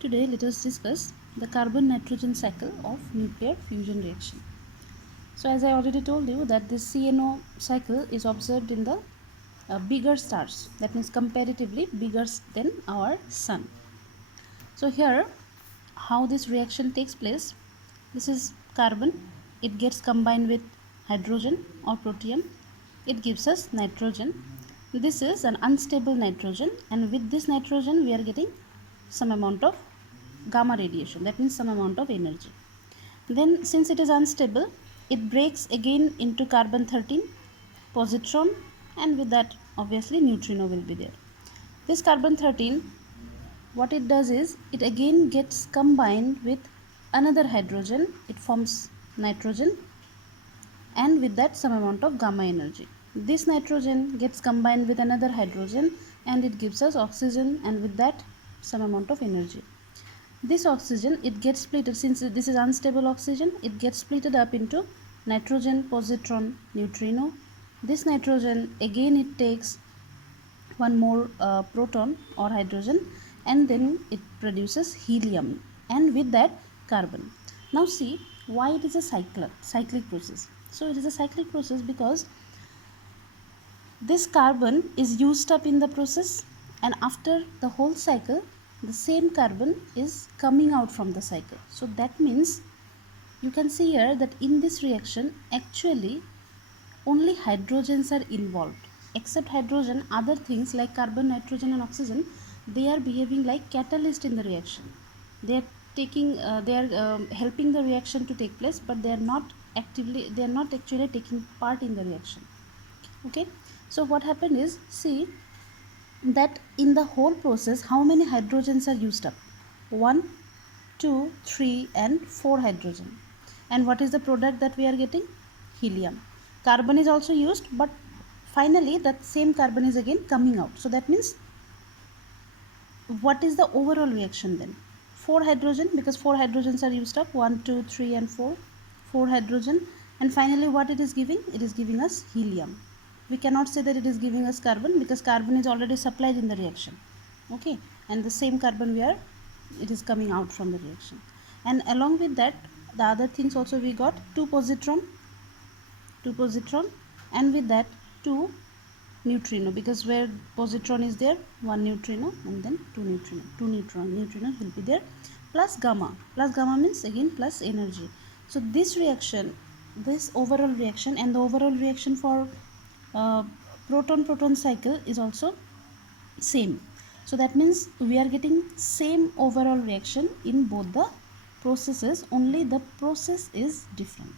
Today let us discuss the carbon-nitrogen cycle of nuclear fusion reaction. So as I already told you that this CNO cycle is observed in the bigger stars, that means comparatively bigger than our sun. So here how this reaction takes place, this is carbon, it gets combined with hydrogen or protium, it gives us nitrogen. This is an unstable nitrogen, and with this nitrogen we are getting some amount of gamma radiation, that means some amount of energy. Then since it is unstable, it breaks again into carbon 13 positron, and with that obviously neutrino will be there. This carbon 13, what it does is it again gets combined with another hydrogen, it forms nitrogen, and with that some amount of gamma energy. This nitrogen gets combined with another hydrogen and it gives us oxygen, and with that some amount of energy. This oxygen, it gets split, since this is unstable oxygen, it gets split up into nitrogen, positron, neutrino. This nitrogen again it takes one more proton or hydrogen, and then it produces helium, and with that carbon. Now see why it is a cyclic process. So it is a cyclic process because this carbon is used up in the process, and after the whole cycle the same carbon is coming out from the cycle. So that means you can see here that in this reaction actually only hydrogens are involved. Except hydrogen, other things like carbon, nitrogen and oxygen, they are behaving like catalyst in the reaction. They are helping the reaction to take place, but they are not actually taking part in the reaction. Okay, so what happened is, see that in the whole process how many hydrogens are used up? 1, 2, 3 and 4 hydrogen. And what is the product that we are getting? Helium. Carbon is also used, but finally that same carbon is again coming out. So that means what is the overall reaction then? 4 hydrogen, because 4 hydrogens are used up, 1, 2, 3 and 4 hydrogen, and finally what it is giving? It is giving us helium. We cannot say that it is giving us carbon, because carbon is already supplied in the reaction. Okay, and the same carbon it is coming out from the reaction. And along with that the other things also we got 2 positron, and with that 2 neutrino, because where positron is there, 1 neutrino and then 2 neutrino, 2 neutrinos will be there, plus gamma means again plus energy. So this reaction, this overall reaction, and the overall reaction for proton cycle is also same. So that means we are getting same overall reaction in both the processes, only the process is different.